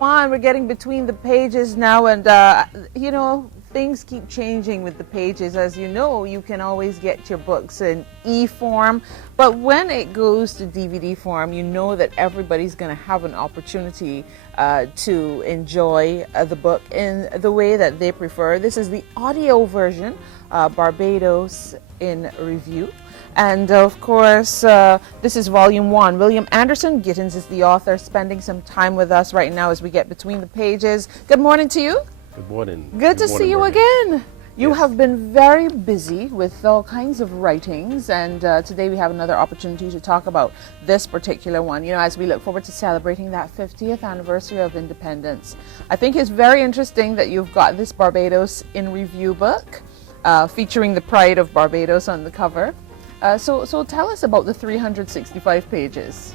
on, we're getting between the pages now, and you know, things keep changing with the pages. As you know, you can always get your books in e-form, but when it goes to DVD form, you know that everybody's going to have an opportunity to enjoy the book in the way that they prefer. This is the audio version, Barbados in Review. And of course, this is Volume 1. William Anderson Gittins is the author, spending some time with us right now as we get between the pages. Good morning to you. Good morning. Good to see you again. You Yes. have been very busy with all kinds of writings, and today we have another opportunity to talk about this particular one. You know, as we look forward to celebrating that 50th anniversary of independence. I think it's very interesting that you've got this Barbados in Review book, featuring the pride of Barbados on the cover. So tell us about the 365 pages.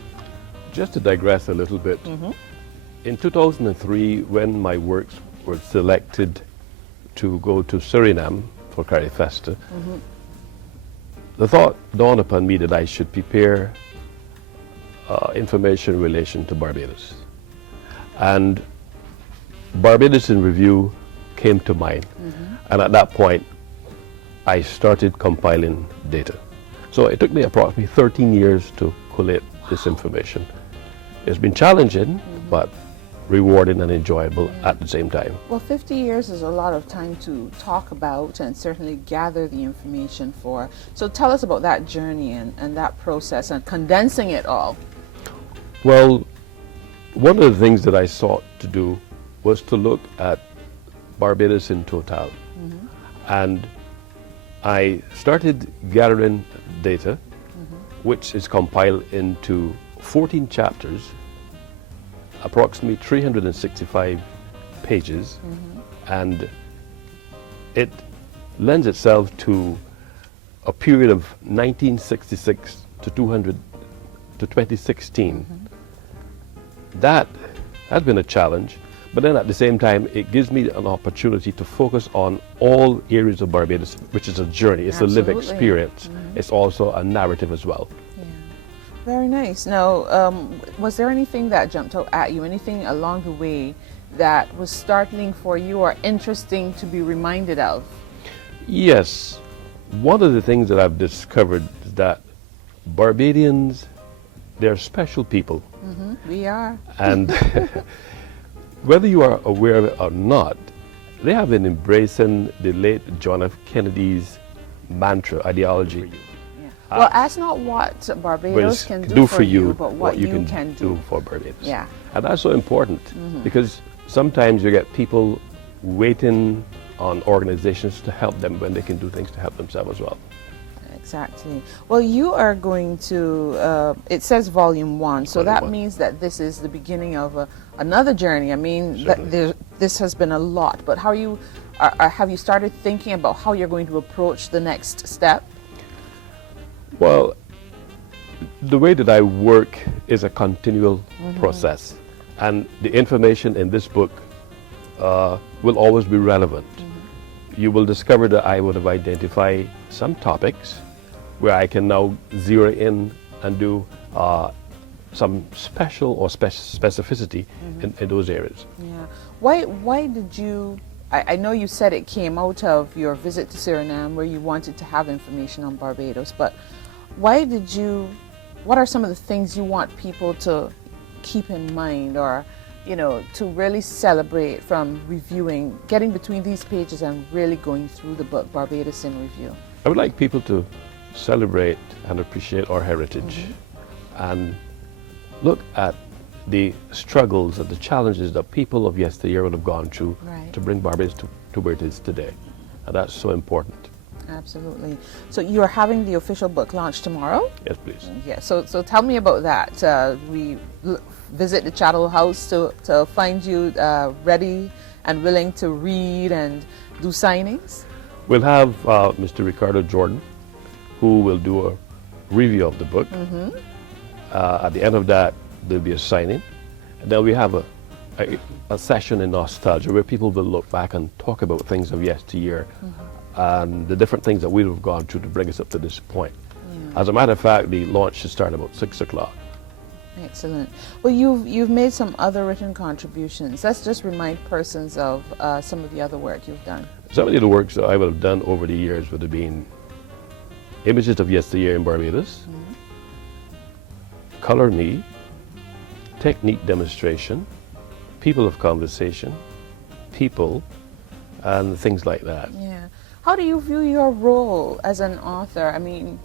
Just to digress a little bit, in 2003, when my works were selected to go to Suriname for Carifesta, the thought dawned upon me that I should prepare information in relation to Barbados. And Barbados in Review came to mind. And at that point, I started compiling data. So it took me approximately 13 years to collate this information. It's been challenging, but rewarding and enjoyable at the same time. Well, 50 years is a lot of time to talk about and certainly gather the information for. So tell us about that journey and that process and condensing it all. Well, one of the things that I sought to do was to look at Barbados in total. And I started gathering data, which is compiled into 14 chapters, approximately 365 pages, and it lends itself to a period of 1966 to 2016. That has been a challenge, but then at the same time, it gives me an opportunity to focus on all areas of Barbados, which is a journey. It's a lived Absolutely. experience. It's also a narrative as well. Yeah. Very nice. Now, was there anything that jumped out at you, anything along the way that was startling for you or interesting to be reminded of? Yes. One of the things that I've discovered is that Barbadians, they're special people. We are. And whether you are aware of it or not, they have been embracing the late John F. Kennedy's mantra, ideology. Well, ask not what Barbados can do for you, you, but what you can do. for Barbados. Yeah. And that's so important because sometimes you get people waiting on organizations to help them when they can do things to help themselves as well. Exactly. Well, you are going to, it says Volume 1, so Volume that 1. means that this is the beginning of another journey. I mean, Certainly. this has been a lot, but how have you started thinking about how you're going to approach the next step? Well, the way that I work is a continual process, and the information in this book will always be relevant. You will discover that I would have identified some topics where I can now zero in and do some special or specificity in those areas. Yeah. Why did you, I know you said it came out of your visit to Suriname where you wanted to have information on Barbados, but why did you, what are some of the things you want people to keep in mind, or, you know, to really celebrate from reviewing, getting between these pages and really going through the book Barbados in Review? I would like people to celebrate and appreciate our heritage and look at the struggles and the challenges that people of yesteryear would have gone through Right. to bring Barbados to where it is today. And that's so important. Absolutely. So you're having the official book launch tomorrow? Yes, please. Yeah, so tell me about that. We visit the Chattel House to find you ready and willing to read and do signings? We'll have Mr. Ricardo Jordan, who will do a review of the book. At the end of that, there'll be a signing. And then we have a session in nostalgia where people will look back and talk about things of yesteryear and the different things that we have gone through to bring us up to this point. As a matter of fact, the launch should start about 6 o'clock. Excellent. Well, you've made some other written contributions. Let's just remind persons of some of the other work you've done. Some of the works that I would have done over the years would have been Images of Yesteryear in Barbados, Color Me, Technique Demonstration, People of Conversation, People, and things like that. Yeah. How do you view your role as an author? I mean,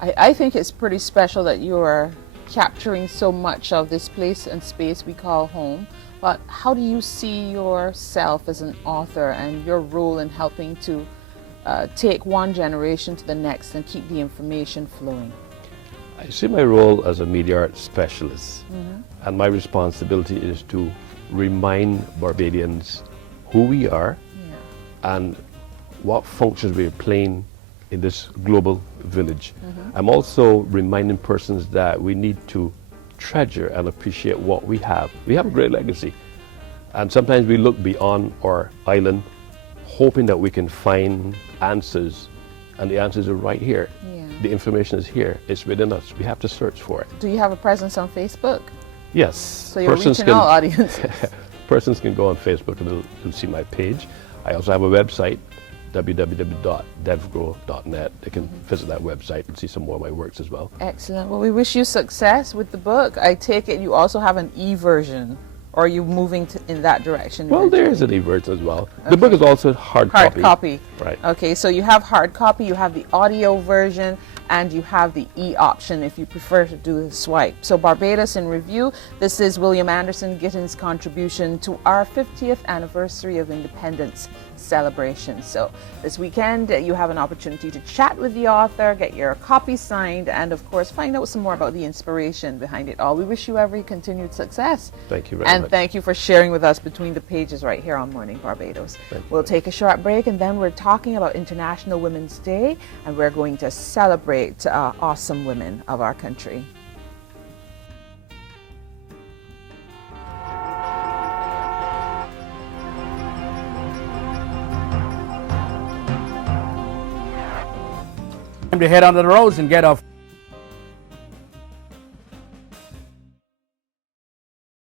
I think it's pretty special that you are capturing so much of this place and space we call home. But how do you see yourself as an author and your role in helping to take one generation to the next and keep the information flowing? I see my role as a media arts specialist, and my responsibility is to remind Barbadians who we are and what functions we're playing in this global village. I'm also reminding persons that we need to treasure and appreciate what we have. We have a great legacy, and sometimes we look beyond our island hoping that we can find answers, and the answers are right here. The information is here. It's within us. We have to search for it. Do you have a presence on Facebook? Yes. So you're reaching all audiences. Persons can go on Facebook and they'll see my page. I also have a website, www.devgrow.net. They can visit that website and see some more of my works as well. Excellent. Well, we wish you success with the book. I take it you also have an e-version, or are you moving in that direction? Well, there is an e-version as well. Okay. The book is also hard copy. Right. Okay, so you have hard copy, you have the audio version, and you have the e-option if you prefer to do the swipe. So Barbados in Review, this is William Anderson Gittins' contribution to our 50th anniversary of independence celebration. So this weekend you have an opportunity to chat with the author, get your copy signed, and of course find out some more about the inspiration behind it all. We wish you every continued success. Thank you very much. And thank you for sharing with us between the pages right here on Morning Barbados. We'll take a short break, and then we're talking about International Women's Day, and we're going to celebrate awesome women of our country. Time to head onto the roads and get off.